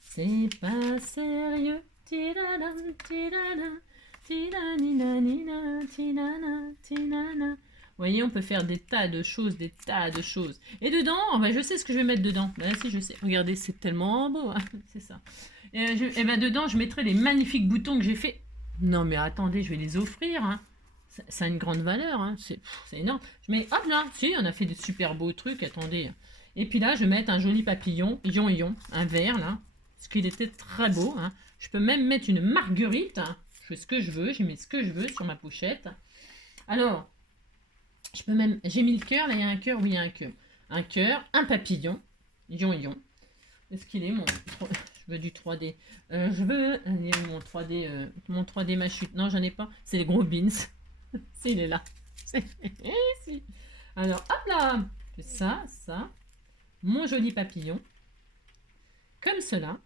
C'est pas sérieux. Vous voyez, on peut faire des tas de choses, Et dedans, oh ben je sais ce que je vais mettre dedans. Ben si, je sais. Regardez, c'est tellement beau. Hein. C'est ça. Et ben dedans, je mettrai les magnifiques boutons que j'ai fait. Non, mais attendez, je vais les offrir. Hein. Ça a une grande valeur. Hein. C'est énorme. Je mets, hop là, si, on a fait des super beaux trucs. Attendez. Et puis là, je vais mettre un joli papillon, un vert là. Parce qu'il était très beau. Hein. Je peux même mettre une marguerite. Hein. Je fais ce que je veux. Je mets ce que je veux sur ma pochette. Alors, je peux même... J'ai mis le cœur. Là, il y a un cœur. Oui, il y a un cœur. Un cœur, un papillon. Ion. Est-ce qu'il est mon... Je veux du 3D. Je veux... Mon 3D, ma chute. Non, j'en ai pas. C'est les gros beans. Si, il est là. Si. Alors, hop là. Je fais ça. Mon joli papillon. Comme cela.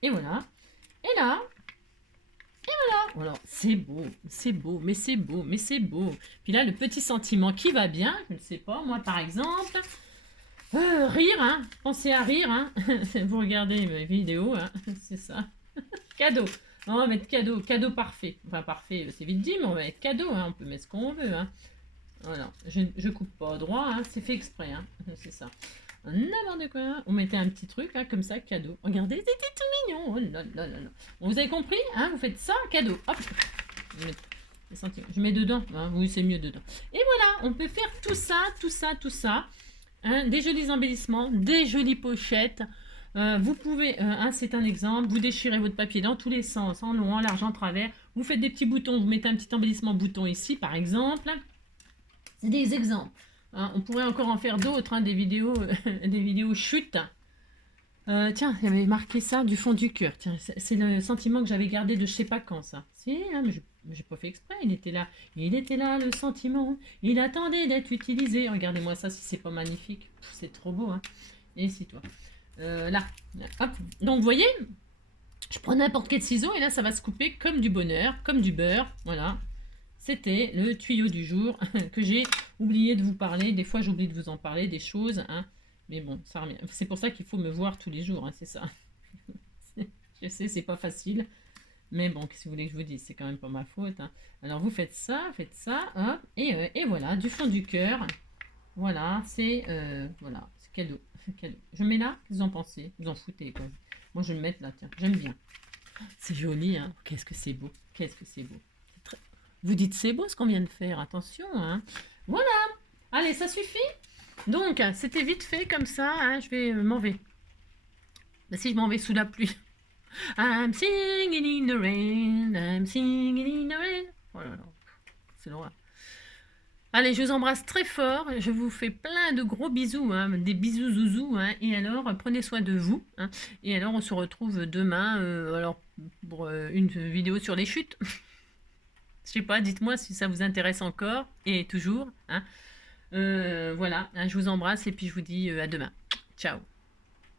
Et voilà. Et là. Et voilà. Alors, c'est beau, mais c'est beau. Puis là, le petit sentiment qui va bien, je ne sais pas, moi par exemple, rire, hein. Pensez à rire, hein. Vous regardez mes vidéos, hein. C'est ça. Cadeau. On va mettre cadeau parfait. Enfin, parfait, c'est vite dit, mais on va mettre cadeau, hein. On peut mettre ce qu'on veut, hein. Voilà, je coupe pas droit, hein. C'est fait exprès, hein. C'est ça. N'importe quoi. On mettait un petit truc là, comme ça, cadeau. Regardez, c'était tout mignon. Oh là là là là. Bon, vous avez compris, hein? Vous faites ça, cadeau. Hop. Je mets dedans. Hein, oui, c'est mieux dedans. Et voilà, on peut faire tout ça. Hein, des jolis embellissements, des jolies pochettes. Vous pouvez, c'est un exemple, vous déchirez votre papier dans tous les sens, en long, en large, en travers. Vous faites des petits boutons, vous mettez un petit embellissement bouton ici, par exemple. C'est des exemples. Hein, on pourrait encore en faire d'autres, hein, des vidéos chutes. Tiens, il y avait marqué ça du fond du cœur. Tiens, c'est le sentiment que j'avais gardé de je sais pas quand, ça. Si, hein, mais j'ai pas fait exprès, il était là. Il était là, le sentiment. Il attendait d'être utilisé. Regardez-moi ça, si c'est pas magnifique. C'est trop beau, hein. Et si toi. Là, hop. Donc, vous voyez, je prends n'importe quel ciseau et là, ça va se couper comme du bonheur, comme du beurre. Voilà. C'était le tuyau du jour que j'ai oublié de vous parler. Des fois, j'oublie de vous en parler, des choses, hein. Mais bon, ça revient. C'est pour ça qu'il faut me voir tous les jours, hein, c'est ça. Je sais, c'est pas facile. Mais bon, qu'est-ce que vous voulez que je vous dise? C'est quand même pas ma faute, hein. Alors, vous faites ça, hop. Et voilà, du fond du cœur. Voilà, c'est cadeau. Cadeau. Je mets là, qu'est-ce que vous en pensez? Vous en foutez, quoi. Moi, je vais me mettre là, tiens. J'aime bien. C'est joli, hein. Qu'est-ce que c'est beau. Qu'est-ce que c'est beau. Vous dites c'est beau ce qu'on vient de faire, attention, hein. Voilà. Allez, ça suffit. Donc, c'était vite fait comme ça, hein. Je vais m'en vais. Ben, si je m'en vais sous la pluie. I'm singing in the rain, I'm singing in the rain. Oh là là, c'est l'horreur. Allez, je vous embrasse très fort. Je vous fais plein de gros bisous, hein, des bisous zouzous. Hein, et alors, prenez soin de vous. Hein, et alors, on se retrouve demain alors, pour une vidéo sur les chutes. Je sais pas, dites-moi si ça vous intéresse encore. Et toujours. Hein. Voilà, hein, je vous embrasse et puis je vous dis à demain. Ciao.